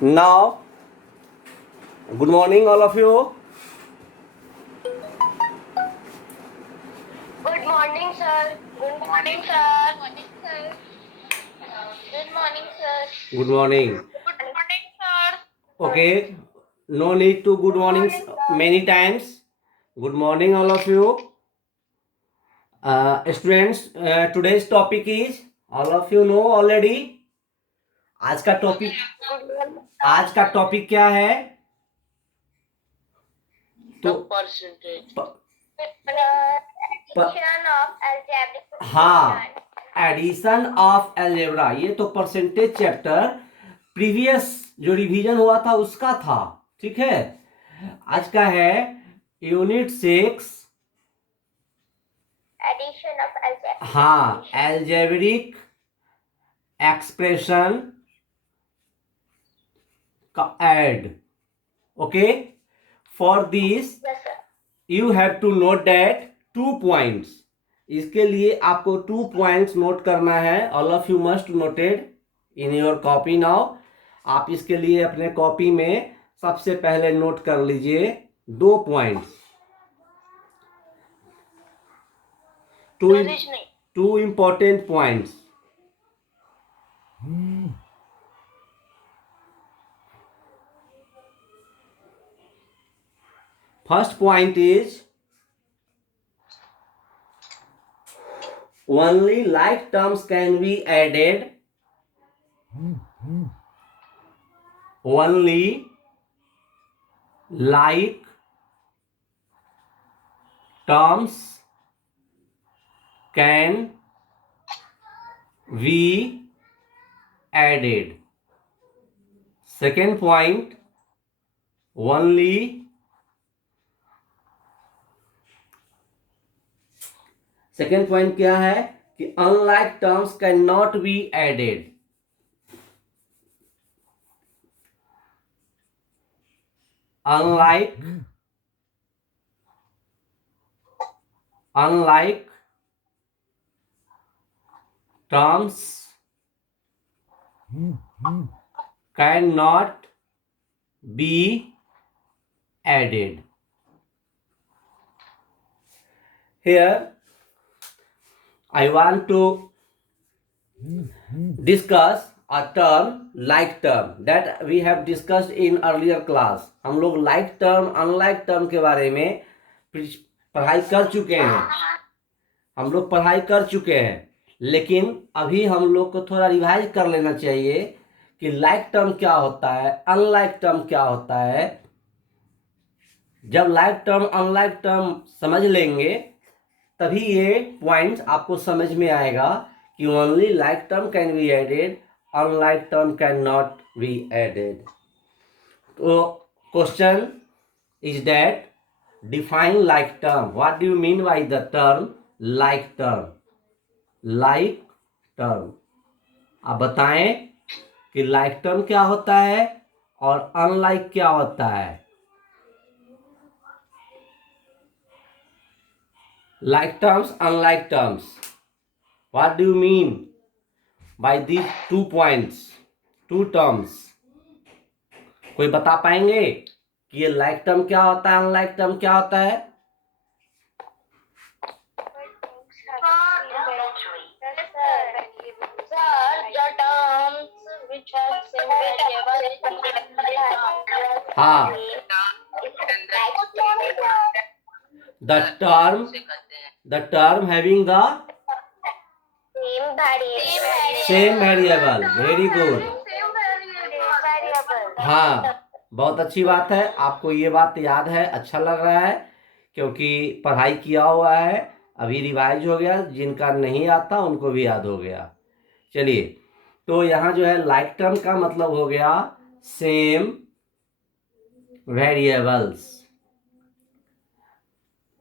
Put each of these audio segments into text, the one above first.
Now, good morning, all of you. Good morning, sir. Good morning, sir. Good morning, sir. Good morning. Good morning, sir. Okay, no need to good mornings many times. Good morning, all of you. Students, today's topic is all of you know already. आज का topic क्या है? तो Percentage. प- Addition of algebraic हाँ, function. Addition of algebra, ये तो percentage chapter previous जो रिवीजन हुआ था उसका था। ठीक है, आज का है यूनिट 6। Addition of algebraic. हाँ, एल्जेब्रिक एक्सप्रेशन का add. Okay, for this Yes, sir. You have to note that 2 points. इसके लिए आपको 2 पॉइंट्स नोट करना है। All of you must noted in your copy now. आप इसके लिए अपने कॉपी में सबसे पहले नोट कर लीजिए 2 points. Two important points. First point is only like terms can be added. Only like terms can be added. Second point, only second point क्या है कि unlike terms cannot be added. Unlike terms cannot be added. Here I want to discuss a term like term that we have discussed in earlier class. हम लोग like term unlike term के बारे में पढ़ाई कर चुके हैं। लेकिन अभी हम लोग को थोड़ा रिवाइज कर लेना चाहिए कि like term क्या होता है, unlike term क्या होता है। जब like term unlike term समझ लेंगे तभी ये पॉइंट आपको समझ में आएगा कि only like term can be added, unlike term can not be added. तो question is that define like term. What do you mean by the term like term? Like term आप बताएं कि लाइक टर्म क्या होता है और unlike क्या होता है। Like terms, unlike terms. What do you mean by these 2 points, 2 terms? कोई बता पाएंगे कि ये like term क्या होता है, unlike term क्या होता है? हाँ, the term having the same variable. Very good. हाँ, बहुत अच्छी बात है। आपको ये बात याद है, अच्छा लग रहा है क्योंकि पढ़ाई किया हुआ है, अभी रिवाइज हो गया। जिनका नहीं आता उनको भी याद हो गया। चलिए, तो यहाँ जो है लाइक टर्म का मतलब हो गया सेम वेरिएबल्स।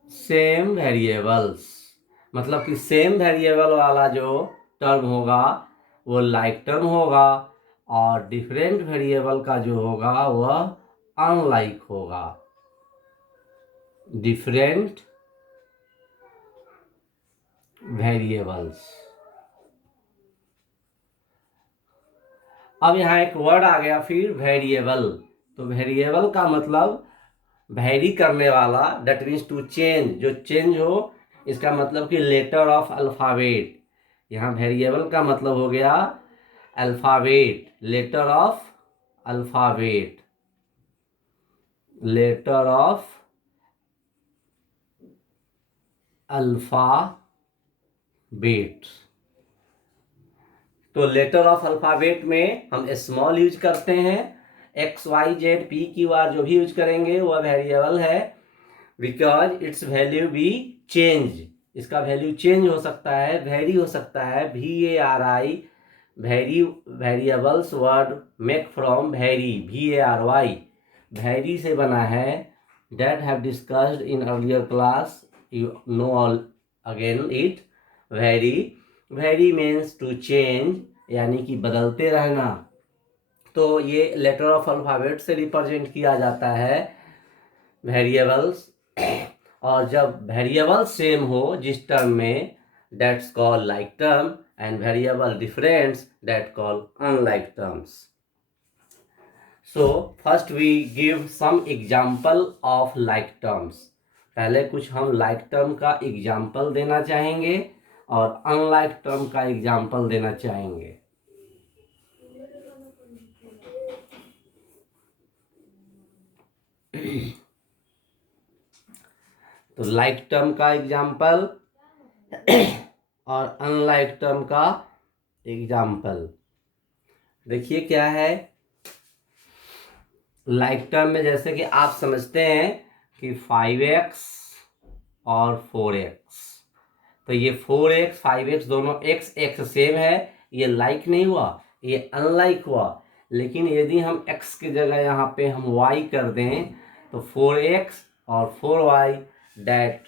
सेम वेरिएबल्स मतलब कि सेम वेरिएबल वाला जो टर्म होगा वो लाइक टर्म होगा और डिफरेंट वेरिएबल का जो होगा वह अनलाइक होगा। डिफरेंट वेरिएबल्स अब यहाँ एक वर्ड आ गया फिर वेरिएबल। तो वेरिएबल का मतलब वेरी करने वाला, दैट मीन्स टू चेंज, जो चेंज हो, इसका मतलब कि लेटर ऑफ अल्फाबेट। यहाँ वेरिएबल का मतलब हो गया alphabet, letter of alphabet, letter of alphabet. तो लेटर ऑफ अल्फाबेट में हम स्मॉल यूज करते हैं, X Y Z P Q R जो भी यूज करेंगे वह वेरिएबल है, because its value be change. इसका वैल्यू चेंज हो सकता है, वेरी हो सकता है, VARI, very, variables word make from very, VARY, very से बना है, that have discussed in earlier class, you know all again it, vary, vary means to change, यानी कि बदलते रहना। तो ये लेटर ऑफ अल्फाबेट से रिप्रेजेंट किया जाता है वेरिएबल्स। और जब वेरिएबल सेम हो जिस टर्म में, that's called like term, and variable difference that called unlike terms. So first we give some example of like terms। पहले कुछ हम like term का एग्जाम्पल देना चाहेंगे और unlike term का एग्जाम्पल देना चाहेंगे। तो like term का एग्जाम्पल और unlike term का एग्जाम्पल देखिए क्या है। लाइक टर्म में जैसे कि आप समझते हैं कि 5x और 4x, तो ये 4x 5x दोनों x सेम है, ये लाइक नहीं हुआ, ये अनलाइक हुआ। लेकिन यदि हम x की जगह यहाँ पे हम y कर दें तो 4x और 4y that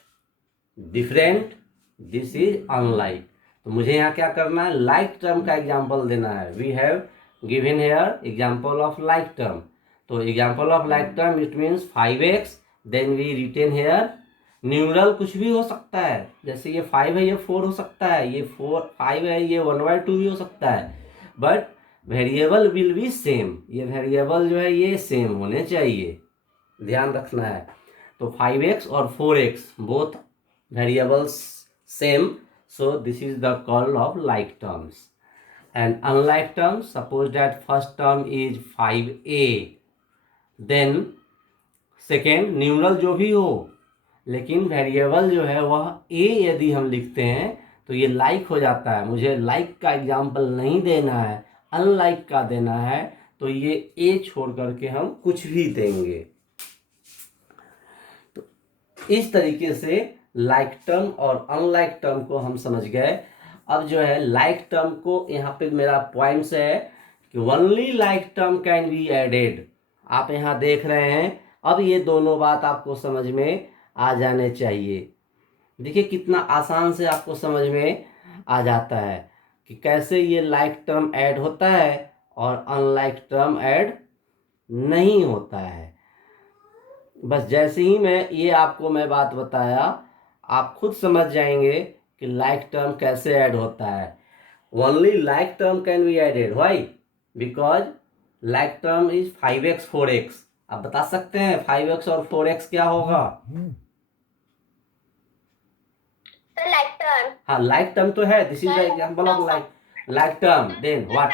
different, this is unlike. तो मुझे यहाँ क्या करना है, लाइक टर्म का एग्जाम्पल देना है। We have given here example of like term. तो example of like term it means 5x, then we written here numeral कुछ भी हो सकता है, जैसे ये 5 है ये 4 हो सकता है, ये 5 है ये 1/2 भी हो सकता है, but variable will be same. ये वेरिएबल जो है ये सेम होने चाहिए, ध्यान रखना है। तो 5x और 4x both variables same, so this is the call of like terms। and unlike terms, suppose that first term is 5a, then second numeral जो भी हो, लेकिन वेरिएबल जो है वह a यदि हम लिखते हैं तो ये लाइक हो जाता है। मुझे लाइक का एग्जाम्पल नहीं देना है, अनलाइक का देना है, तो ये a छोड़ करके हम कुछ भी देंगे। तो इस तरीके से लाइक टर्म और अनलाइक टर्म को हम समझ गए। अब जो है लाइक टर्म को यहाँ पे मेरा पॉइंट्स है कि only like term can be added. आप यहाँ देख रहे हैं, अब ये दोनों बात आपको समझ में आ जाने चाहिए। देखिए कितना आसान से आपको समझ में आ जाता है कि कैसे ये लाइक टर्म ऐड होता है और अनलाइक टर्म ऐड नहीं होता है। बस जैसे ही मैं आपको बात बताया, आप खुद समझ जाएंगे कि लाइक टर्म कैसे ऐड होता है। Only like term can be added, why? Because like term is 5x 4x। आप बता सकते हैं 5x और 4x क्या होगा? Like term. हाँ, लाइक टर्म तो है, this is the example of like term. Then what?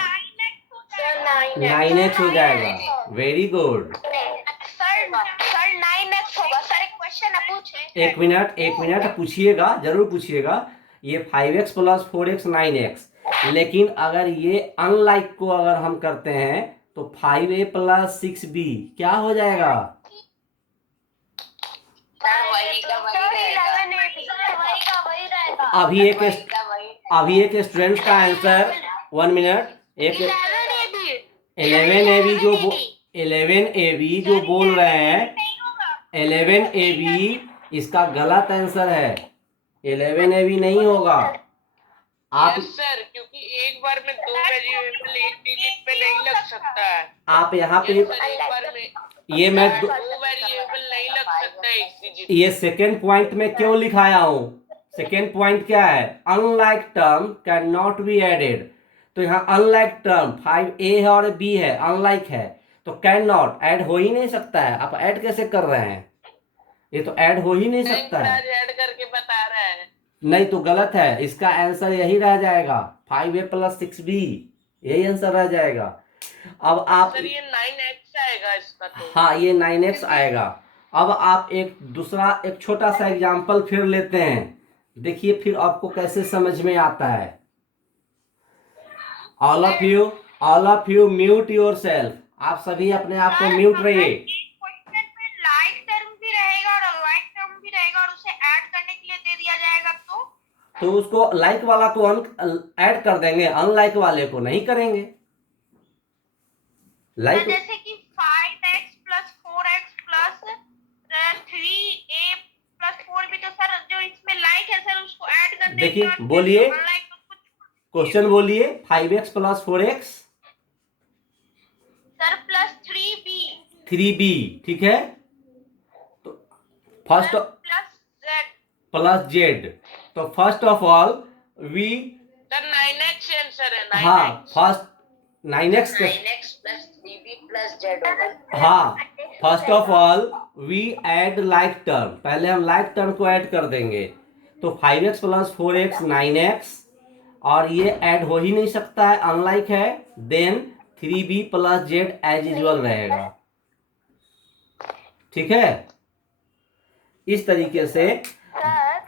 9x हो जाएगा। Very good. सर 9x होगा सर। एक क्वेश्चन पूछे। एक मिनट पूछिएगा, जरूर पूछिएगा। ये 5x प्लस 4x 9x, लेकिन अगर ये अनलाइक को अगर हम करते हैं तो 5a प्लस 6b क्या हो जाएगा? अभी एक स्टूडेंट का आंसर, 1 मिनट, एक 11ab जो बोल रहे हैं 11ab इसका गलत आंसर है। 11ab नहीं होगा। आप सर क्योंकि एक बार में 2 वेरिएबल एक डिजिट पे नहीं लग सकता है। आप यहाँ पे एक बार में ये मैं 2 वेरिएबल नहीं लग सकता है एक डिजिट। ये सेकेंड पॉइंट में क्यों लिखाया हूँ? सेकेंड पॉइंट क्या है? Unlike term can not be added. तो यहाँ अनलाइक टर्म 5A है और B है, अनलाइक है, तो कैन नॉट ऐड हो ही नहीं सकता है। आप ऐड कैसे कर रहे हैं, ये तो ऐड हो ही नहीं सकता है। ऐड करके बता रहा है। नहीं तो गलत है, इसका आंसर यही रह जाएगा 5A + 6B, यही आंसर रह जाएगा। अब आप सर ये 9x आएगा इसका तो। हाँ, ये 9x आएगा। अब आप एक दूसरा एक छोटा सा एग्जाम्पल फिर लेते हैं, देखिए फिर आपको कैसे समझ में आता है। All of you mute your self, आप सभी अपने आप को म्यूट रहिए। क्वेश्चन में लाइक टर्म भी रहेगा और अनलाइक टर्म भी रहेगा और उसे ऐड करने के लिए दे दिया जाएगा, तो उसको लाइक वाला को ऐड कर देंगे, अनलाइक वाले को नहीं करेंगे। लाइक जैसे कि 5x + 4x + 3a + 4 भी, तो सर जो इसमें लाइक है सर उसको ऐड कर देंगे। देखिए बोलिए, क्वेश्चन बोलिए। 5x + 4x sir plus 3b 3b, ठीक है। तो फर्स्ट प्लस z, तो first of all we, sir 9x answer है। 9x। हाँ first 9x 9x + 3b + z होगा। हाँ, first of all we add like term, पहले हम लाइक टर्म को ऐड कर देंगे। तो 5x + 4x 9x, और ये ऐड हो ही नहीं सकता है, अनलाइक है। Then 3b + z as usual रहेगा, ठीक है। इस तरीके से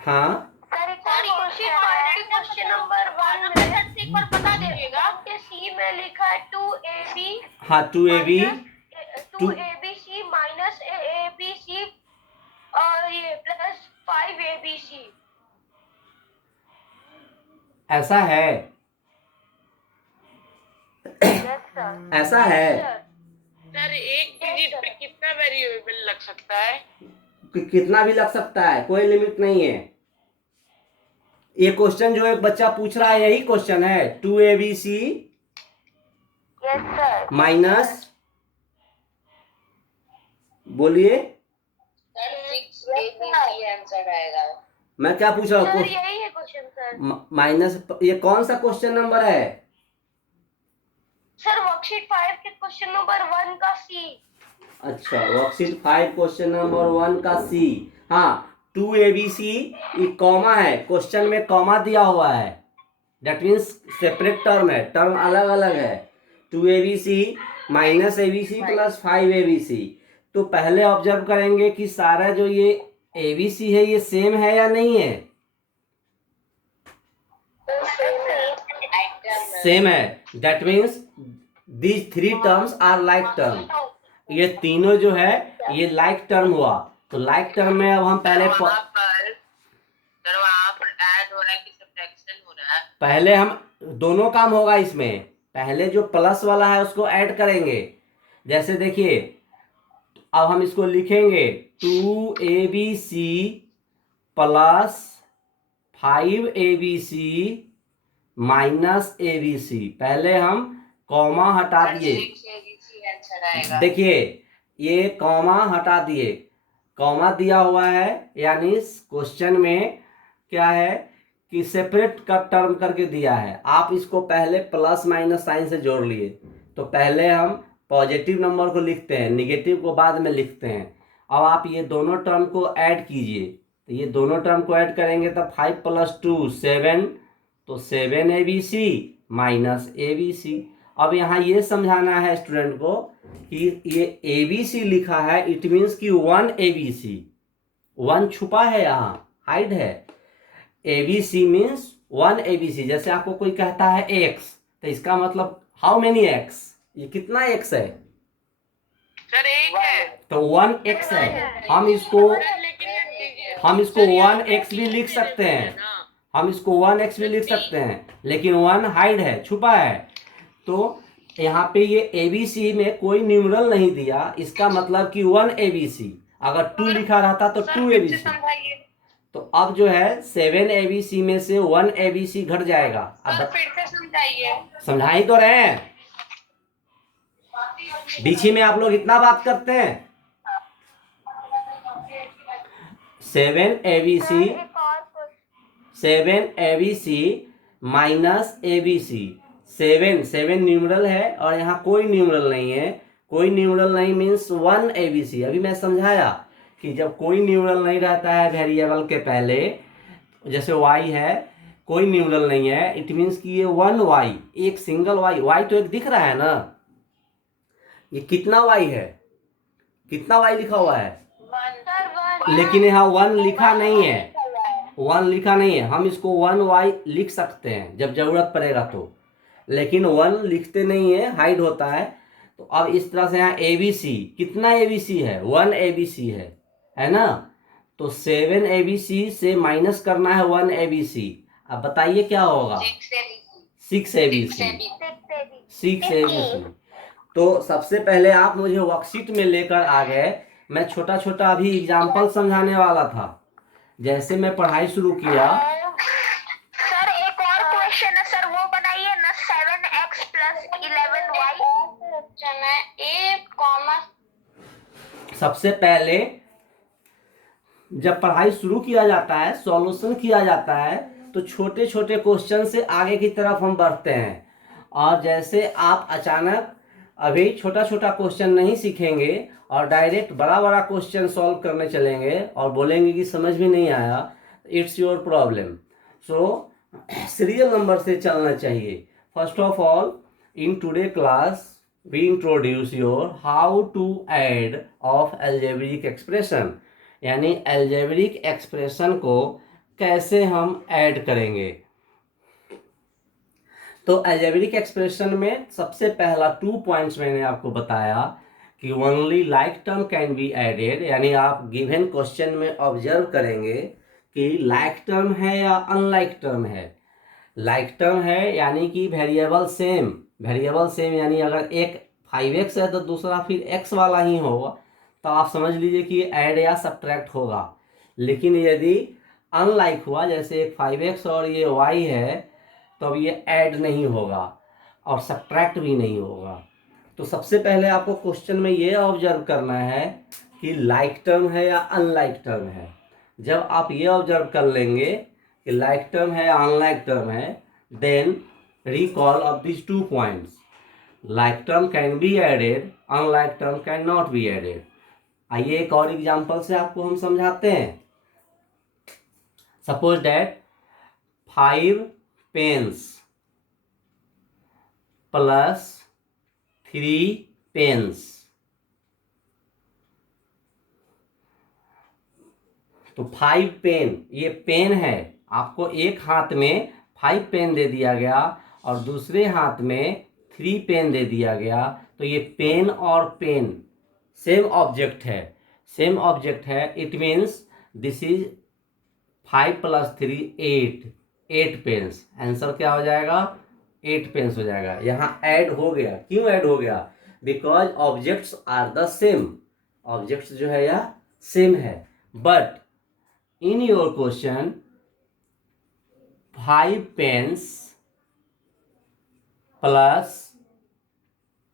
हाँ क्वेश्चन नंबर 1 में एक बार बता दीजिएगा कि सी में लिखा है 2ab हाँ 2ab 2abc माइनस abc और ये प्लस 5abc ऐसा है, ऐसा है। सर एक डिजिट पे कितना वेरिएबल लग सकता है? कितना भी लग सकता है, कोई लिमिट नहीं है। ये क्वेश्चन जो एक बच्चा पूछ रहा है यही क्वेश्चन है, 2abc माइनस, बोलिए 6abc आंसर आएगा। मैं क्या पूछ रहा हूँ, यही है क्वेश्चन सर। माइनस, ये कौन सा क्वेश्चन नंबर है सर वर्कशीट 5 के क्वेश्चन नंबर 1 का सी। अच्छा, वर्कशीट 5 क्वेश्चन नंबर 1 का सी। हाँ 2abc, ये कॉमा है, क्वेश्चन में कॉमा दिया हुआ है, दैट मीन्स सेपरेट टर्म है, टर्म अलग अलग है। 2abc minus abc + 5abc। तो पहले ऑब्जर्व करेंगे कि सारा जो ये abc है ये सेम है या नहीं है, सेम है। That means these 3 terms are like term, ये तीनों जो है ये लाइक टर्म हुआ। तो लाइक टर्म में अब हम पहले वहाँ पर ऐड हो रहा है कि सब्ट्रैक्शन हो रहा है? पहले हम दोनों काम होगा इसमें, पहले जो प्लस वाला है उसको ऐड करेंगे। जैसे देखिए, अब हम इसको लिखेंगे 2abc + 5abc माइनस abc। पहले हम कॉमा हटा दिए, देखिए ये कॉमा हटा दिए, कॉमा दिया हुआ है, यानी क्वेश्चन में क्या है कि सेपरेट का टर्म करके दिया है। आप इसको पहले प्लस माइनस साइन से जोड़ लिए, तो पहले हम पॉजिटिव नंबर को लिखते हैं, निगेटिव को बाद में लिखते हैं। अब आप ये दोनों टर्म को ऐड कीजिए, तो ये दोनों टर्म को ऐड करेंगे तो 5 + 2 7, तो 7abc माइनस abc। अब यहाँ ये समझाना है स्टूडेंट को कि ये abc लिखा है, इट मीन्स कि 1abc, 1 छुपा है, यहाँ हाइड है। abc means 1abc। जैसे आपको कोई कहता है x, तो इसका मतलब हाउ मेनी x, ये कितना x है सर एक है, तो 1x है। हम इसको 1x भी लिख सकते हैं, हम इसको 1x भी लिख सकते हैं, लेकिन 1 हाइड है, छुपा है। तो यहाँ पे ये abc में कोई न्यूमरल नहीं दिया, इसका मतलब कि 1abc। अगर 2 लिखा रहता तो 2abc। तो अब जो है 7abc में से 1abc घट जाएगा। अब फिर से समझाइए। समझा ही तो रहे हैं, बीच में आप लोग इतना बात करते हैं। 7abc माइनस abc, 7 न्यूमरल है और यहाँ कोई न्यूमरल नहीं है। कोई न्यूमरल नहीं मीन्स 1 ABC। अभी मैं समझाया कि जब कोई न्यूमरल नहीं रहता है वेरिएबल के पहले, जैसे y है, कोई न्यूमरल नहीं है, इट मीन्स कि ये 1y, एक सिंगल y तो एक दिख रहा है ना। ये कितना y है, कितना y लिखा हुआ है, लेकिन यहाँ 1 लिखा नहीं है, 1 लिखा नहीं है। हम इसको 1y लिख सकते हैं जब जरूरत पड़ेगा तो, लेकिन 1 लिखते नहीं है, हाइड होता है। तो अब इस तरह से यहाँ ABC, कितना ABC है, 1 ABC है ना। तो 7 ABC से माइनस करना है 1 ABC। अब बताइए क्या होगा, 6 ABC। 6 ABC। तो सबसे पहले आप मुझे वर्कशीट में लेकर आ गए। मैं छोटा छोटा अभी एग्जाम्पल समझाने वाला था। जैसे मैं पढ़ाई शुरू किया, सर एक और क्वेश्चन है सर, वो बनाइए ना। 7x + 11y ए कॉमा। सबसे पहले जब पढ़ाई शुरू किया जाता है, सॉल्यूशन किया जाता है, तो छोटे छोटे क्वेश्चन से आगे की तरफ हम बढ़ते हैं। और जैसे आप अचानक अभी छोटा छोटा क्वेश्चन नहीं सीखेंगे और डायरेक्ट बड़ा बड़ा क्वेश्चन सॉल्व करने चलेंगे और बोलेंगे कि समझ में नहीं आया, it's your problem. So serial number से चलना चाहिए। First of all, in today class we introduce your how to add of algebraic expression, यानी algebraic expression को कैसे हम ऐड करेंगे। तो algebraic expression में सबसे पहला 2 पॉइंट्स मैंने आपको बताया कि only like term can be added, यानी आप गिवन क्वेश्चन में ऑब्जर्व करेंगे कि like term है या unlike term है। like term है यानी कि वेरिएबल सेम यानी अगर एक 5x है तो दूसरा फिर x वाला ही होगा, तो आप समझ लीजिए कि ऐड या सब्ट्रैक्ट होगा। लेकिन यदि अनलाइक हुआ, जैसे एक 5x और ये y है, तो अब ये ऐड नहीं होगा और सब्ट्रैक्ट भी नहीं होगा। तो सबसे पहले आपको क्वेश्चन में ये ऑब्जर्व करना है कि लाइक टर्म है या अनलाइक टर्म है। जब आप ये ऑब्जर्व कर लेंगे कि लाइक टर्म है या अनलाइक टर्म है, then recall of these 2 points. Like term can be added, unlike term cannot be added. आइए एक और एग्जांपल से आपको हम समझाते हैं। Suppose that 5 pens plus 3 pens. तो 5 पेन, ये पेन है, आपको एक हाथ में 5 पेन दे दिया गया और दूसरे हाथ में 3 पेन दे दिया गया। तो ये पेन और पेन सेम ऑब्जेक्ट है। It means this is 5 + 3 8 pens. Answer क्या हो जाएगा, 8 पेन्स हो जाएगा। यहाँ ऐड हो गया। क्यों ऐड हो गया, because objects are the same. Objects जो है यह सेम है। But in your question 5 pens plus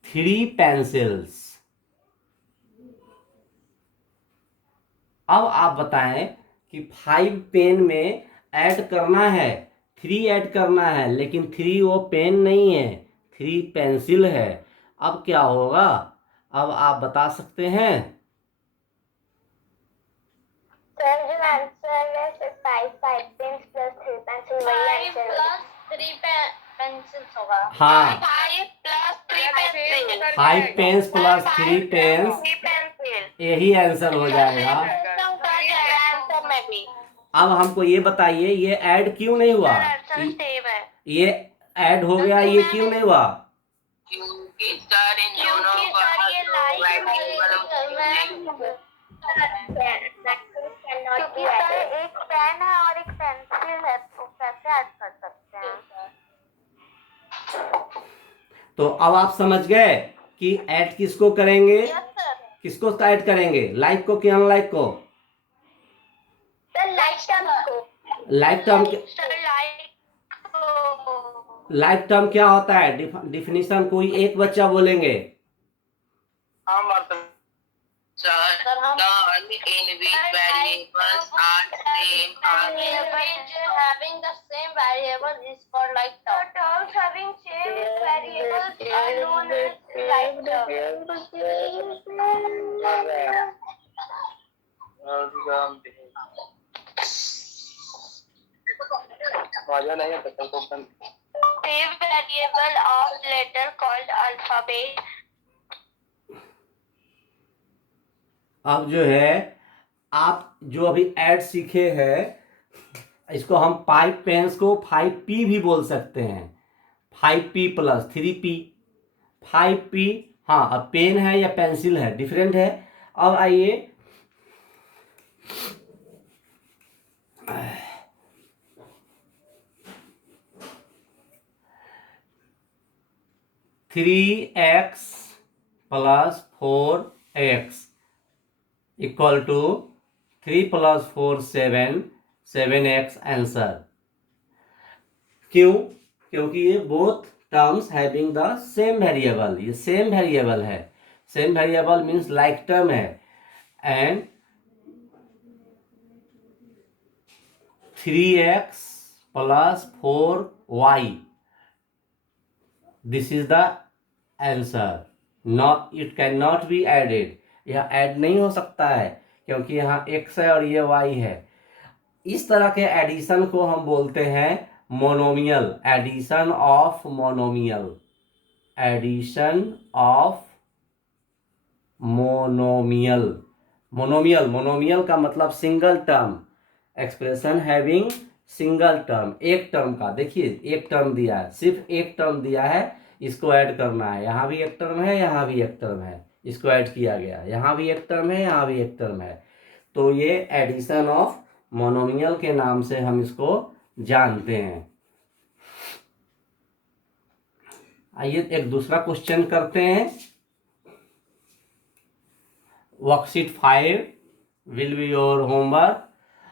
3 pencils. अब आप बताएं कि 5 पेन में ऐड करना है, 3 ऐड करना है, लेकिन 3 वो पेन नहीं है, 3 पेंसिल है। अब क्या होगा, अब आप बता सकते हैं। सर जो आंसर है 5 पेन्स प्लस 3 पेंसिल, वही आंसर है। 3 पेंसिल्स होगा। हाँ, 5 + 3 पेंसिल। 5 पेन्स प्लस 3 पेन्स, यही आंसर हो जाएगा। आंसर में भी। अब हमको ये बताइए, ये ऐड क्यों नहीं हुआ, ये ऐड हो गया, ये क्यों नहीं हुआ। क्योंकि सर इन दोनों का क्योंकि सर एक पेन है और एक पेंसिल है, तो कैसे ऐड कर सकते हैं। तो अब आप समझ गए कि ऐड किसको करेंगे, यस सर। किसको ऐड करेंगे, लाइक को कि अनलाइक को। सर लाइक टर्म को। Like term, sir like term क्या होता है, डिफिनीशन कोई एक बच्चा बोलेंगे। Sir, learn in which variables are same are Which having the same variable is called like term. The terms having same variables are known as like same variable of letter called alphabet. अब जो है आप जो अभी add सीखे हैं, इसको हम 5 पेन्स को 5p भी बोल सकते हैं। 5p plus 3p, 5p। हाँ, अब पेन है या पेंसिल है, डिफरेंट है। अब आइए 3x plus 4x equal to 3 plus 4 7, 7x answer. क्यों? क्योंकि ये both terms having the same variable, ये सेम वेरिएबल है। Same variable means like term है। And 3x plus 4y, this is the answer. Not, it can not be added, यह add नहीं हो सकता है क्योंकि यहाँ x है और ये y है। इस तरह के एडिशन को हम बोलते हैं monomial, addition of monomial, addition of monomial. Monomial, monomial का मतलब single term, expression having single term, एक टर्म का। देखिए एक टर्म दिया है, सिर्फ एक टर्म दिया है, इसको ऐड करना है। यहाँ भी एक टर्म है, यहाँ भी एक टर्म है, इसको ऐड किया गया। यहाँ भी एक टर्म है, यहाँ भी एक टर्म है। तो ये एडिशन ऑफ मोनोमियल के नाम से हम इसको जानते हैं। आइए एक दूसरा क्वेश्चन करते हैं। Worksheet 5 will be your homework.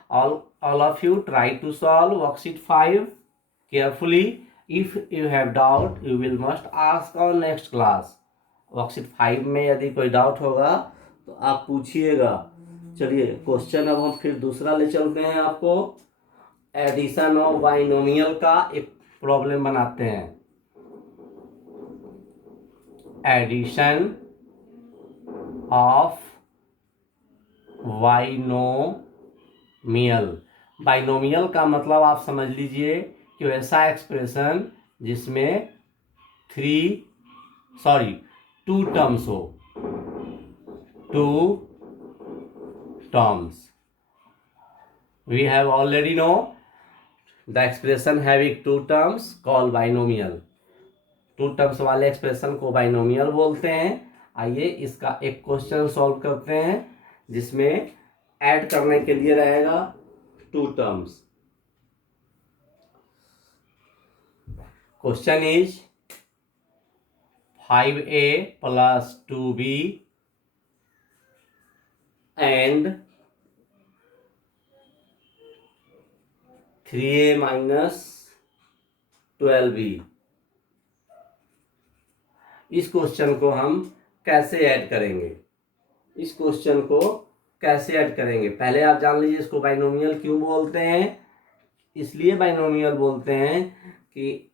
All of you try to solve worksheet 5 carefully. If you have doubt, you will must ask on next class. Worksheet 5 में यदि कोई डाउट होगा तो आप पूछिएगा। चलिए क्वेश्चन अब हम फिर दूसरा ले चलते हैं। आपको एडिशन ऑफ बाइनोमियल का एक प्रॉब्लम बनाते हैं। Addition of binomial. बाइनोमियल का मतलब आप समझ लीजिए कि ऐसा एक्सप्रेशन जिसमें 2 टर्म्स हो, 2 terms. We have already know the expression having 2 terms called binomial. 2 terms वाले एक्सप्रेशन को बाइनोमियल बोलते हैं। आइए इसका एक क्वेश्चन सॉल्व करते हैं जिसमें ऐड करने के लिए रहेगा 2 terms. Question is 5a plus 2b and 3a minus 12b। इस क्वेश्चन को हम कैसे ऐड करेंगे? इस क्वेश्चन को कैसे ऐड करेंगे पहले आप जान लीजिए। इसको बाइनोमियल क्यों बोलते हैं? इसलिए बाइनोमियल बोलते हैं कि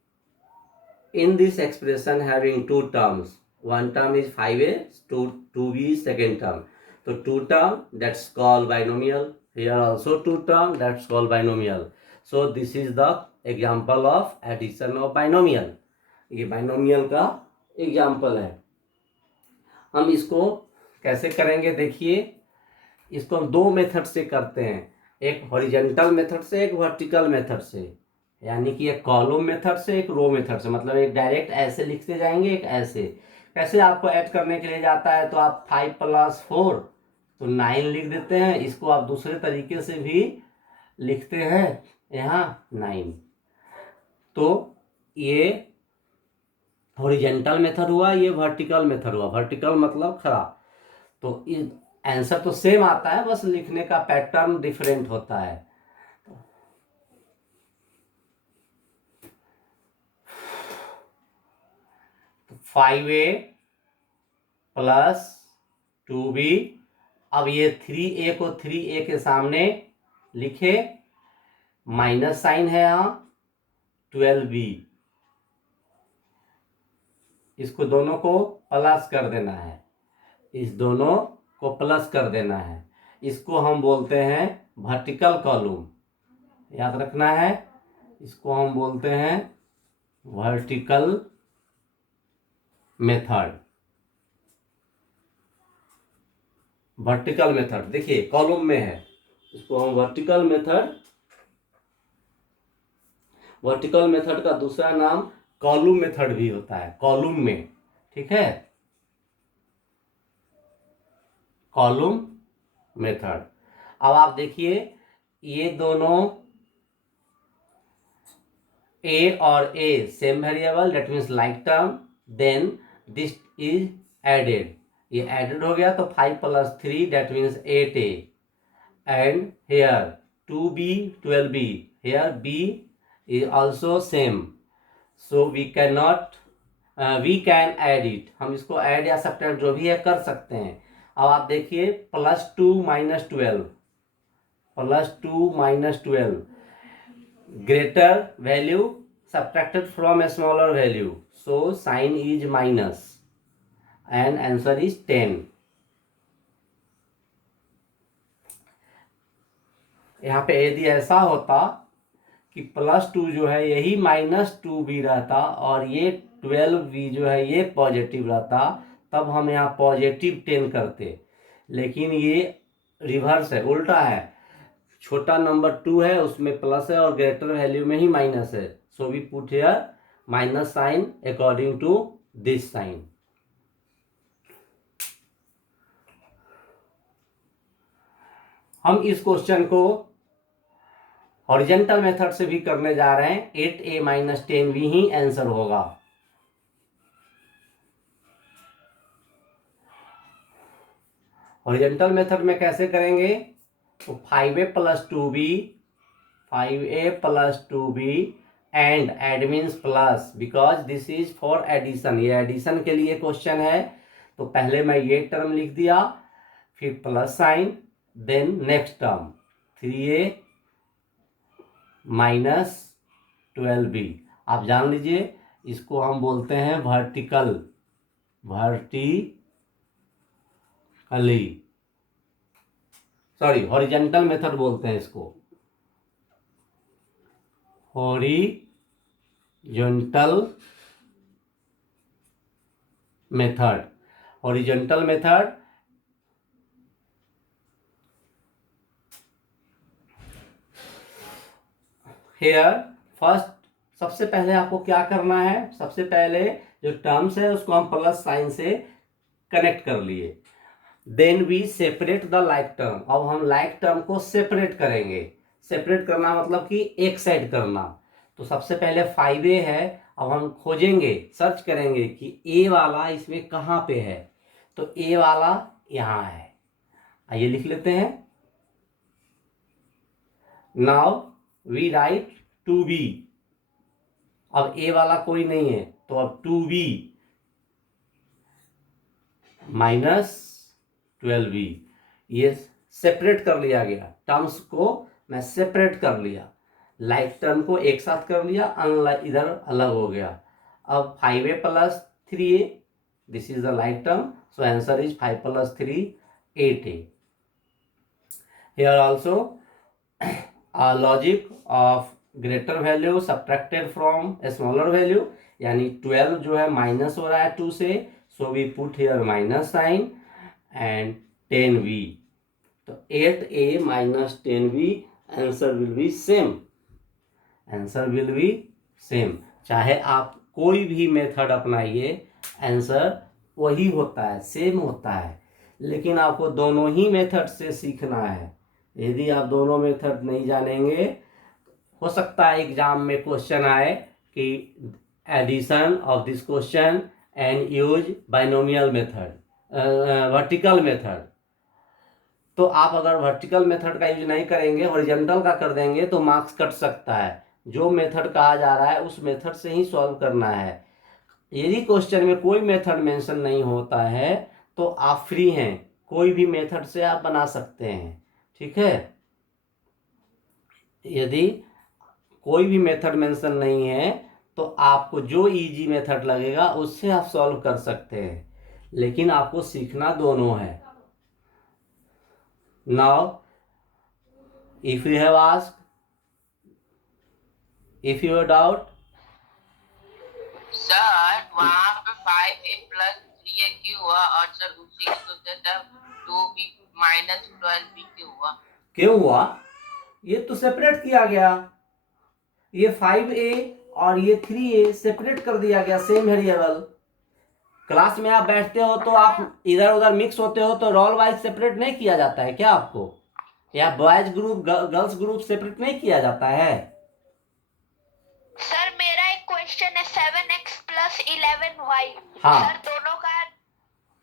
in this expression having 2 terms, one term is 5a, 2b second term, तो 2 term that's called binomial. Here also 2 term that's called binomial. So this is the example of addition of binomial. ये binomial का example है। हम इसको कैसे करेंगे देखिए। इसको हम 2 मेथड से करते हैं, एक हॉरिजॉन्टल मेथड से, एक वर्टिकल मेथड से। यानी कि एक कॉलम मेथड से, एक रो मेथड से। मतलब एक डायरेक्ट ऐसे लिखते जाएंगे, एक ऐसे। कैसे आपको ऐड करने के लिए जाता है तो आप 5 प्लस 4 तो 9 लिख देते हैं। इसको आप दूसरे तरीके से भी लिखते हैं, यहाँ 9। तो ये हॉरिजॉन्टल मेथड हुआ, ये वर्टिकल मेथड हुआ। वर्टिकल मतलब खड़ा। तो इस आंसर तो सेम आता है, बस लिखने का पैटर्न डिफरेंट होता है। 5a प्लस 2b अब ये 3a को 3a के सामने लिखे, माइनस साइन है यहाँ, 12b, इसको दोनों को प्लस कर देना है, इस दोनों को प्लस कर देना है। इसको हम बोलते हैं वर्टिकल कॉलम, याद रखना है, इसको हम बोलते हैं वर्टिकल मेथड। वर्टिकल मेथड देखिए कॉलम में है, इसको हम वर्टिकल मेथड, वर्टिकल मेथड का दूसरा नाम कॉलम मेथड भी होता है, कॉलम में, ठीक है, कॉलम मेथड। अब आप देखिए ये दोनों a और a same variable, that means like term, then this is added, ये एडेड हो गया तो 5 + 3 that means 8a, and here 2b 12b, here b is also same, so we cannot we can add it, हम इसको add या subtract जो भी है कर सकते हैं। अब आप देखिए +2 - 12, +2 - 12, greater value subtracted from a smaller value, so sign is minus and answer is 10। यहाँ पे यदि ऐसा होता कि +2 जो है यही -2b रहता और ये 12b जो है ये पॉजिटिव रहता, तब हम यहाँ +10 करते, लेकिन ये रिवर्स है, उल्टा है, छोटा नंबर 2 है उसमें प्लस है और ग्रेटर वैल्यू में ही माइनस है, so we put here minus sign according to this sign. हम इस क्वेश्चन को हॉरिजॉन्टल मेथड से भी करने जा रहे हैं, 8a - 10b ही आंसर होगा। हॉरिजॉन्टल मेथड में कैसे करेंगे, तो 5a + 2b, 5a + 2b and add means plus, because this is for addition, ये एडिशन के लिए क्वेश्चन है, तो पहले मैं ये टर्म लिख दिया, फिर plus sign, then next term 3a - 12b। आप जान लीजिए इसको हम बोलते हैं वर्टिकली, सॉरी हॉरिजॉन्टल मेथड बोलते हैं इसको, horizontal method. Horizontal method hair first, सबसे पहले आपको क्या करना है, सबसे पहले जो टर्म्स है उसको हम प्लस साइन से कनेक्ट कर लिए, then we separate the like term. अब हम लाइक टर्म को सेपरेट करेंगे, सेपरेट करना मतलब कि एक साइड करना, तो सबसे पहले 5a है, अब हम खोजेंगे, सर्च करेंगे कि a वाला इसमें कहाँ पे है, तो a वाला यहाँ है, आइए लिख लेते हैं। नाउ वी राइट 2b, अब a वाला कोई नहीं है तो अब 2b - 12b, ये सेपरेट कर लिया गया, टर्म्स को मैं सेपरेट कर लिया, लाइक टर्म को एक साथ कर लिया, अनलाइक इधर अलग हो गया। अब 5a + 3a, this is the like term, so answer is 5 + 3 8a। Here also logic of greater value subtracted from a smaller value, यानी 12 जो है माइनस हो रहा है 2 से, so we put here minus sign and 10b, तो 8a - 10b, answer will be same, answer will be same. चाहे आप कोई भी मेथड अपनाइए आंसर वही होता है, सेम होता है, लेकिन आपको दोनों ही मेथड से सीखना है। यदि आप दोनों मेथड नहीं जानेंगे, हो सकता है एग्जाम में क्वेश्चन आए कि addition of this question and use binomial method, vertical method, तो आप अगर वर्टिकल मेथड का यूज नहीं करेंगे, हॉरिजॉन्टल का कर देंगे तो मार्क्स कट सकता है। जो मेथड कहा जा रहा है उस मेथड से ही सॉल्व करना है। यदि क्वेश्चन में कोई मेथड मेंशन नहीं होता है तो आप फ्री हैं, कोई भी मेथड से आप बना सकते हैं, ठीक है। यदि कोई भी मेथड मेंशन नहीं है तो आपको जो इजी मेथड लगेगा उससे आप सॉल्व कर सकते हैं, लेकिन आपको सीखना दोनों है। Now if you have asked, if you have doubt, sir वहाँ पे 5a प्लस 3a क्यों हुआ, और सर उसी को 2b माइनस 12b क्यों हुआ? क्यों हुआ? ये तो सेपरेट किया गया, ये 5a और ये 3a सेपरेट कर दिया गया, सेम वेरिएबल। क्लास में आप बैठते हो तो आप इधर उधर मिक्स होते हो तो रोल वाइज सेपरेट नहीं किया जाता है क्या आपको? या boys group girls group separate नहीं किया जाता है? सर मेरा एक क्वेश्चन है 7x प्लस 11y। हाँ। सर दोनों का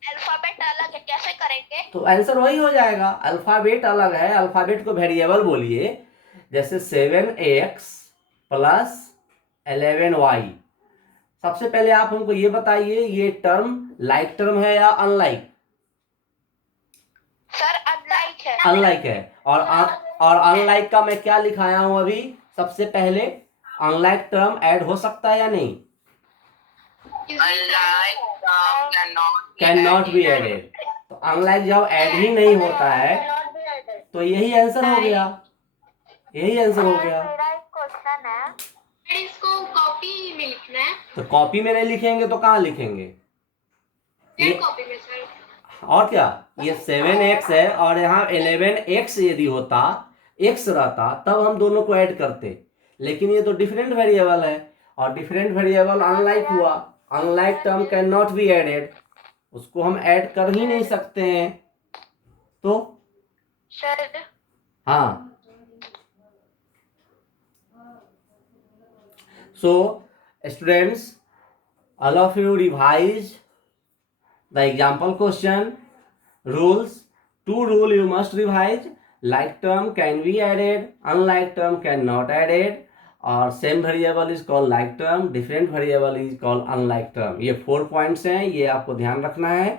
अल्फाबेट अलग है, कैसे करेंगे? तो आंसर वही हो जाएगा, अल्फाबेट अलग है, अल्फाबेट को वेरिएबल बोलिए। जैसे 7x प्लस 11y। सबसे पहले आप हमको ये बताइए, ये टर्म लाइक टर्म है या अनलाइक? सर अनलाइक है। अनलाइक है। और अनलाइक का मैं क्या लिखाया हूं अभी? सबसे पहले अनलाइक टर्म ऐड हो सकता है या नहीं? Unlike term can not be added. तो अनलाइक जब ऐड ही नहीं होता है तो यही आंसर हो गया, यही आंसर हो गया। मेरा एक क्वेश्चन है, इसको कॉपी में लिखना है। तो कॉपी में नहीं लिखेंगे तो कहाँ लिखेंगे? ये कॉपी में सर। और क्या, ये 7x है और यहाँ 11x यदि होता, x रहता, तब हम दोनों को ऐड करते। लेकिन ये तो डिफरेंट वेरिएबल है और डिफरेंट वेरिएबल अनलाइक हुआ। Unlike term can not be added, उसको हम ऐड कर ही नहीं सकते हैं। तो सर हाँ, so students, all of you revise the example question rules. Two rule you must revise: like term can be added, unlike term cannot added, और same variable is called like term, different variable is called unlike term। ये 4 points हैं, ये आपको ध्यान रखना है।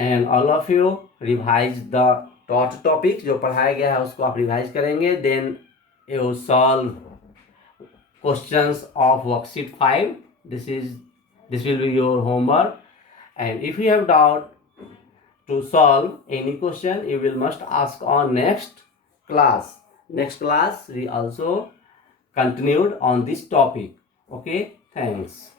and all of you revise the taught topic, जो पढ़ाया गया है उसको आप रिवाइज करेंगे। then you solve questions of worksheet 5. This will be your homework, and if you have doubt to solve any question, you will must ask on next class. Next class we also continued on this topic. Okay, thanks.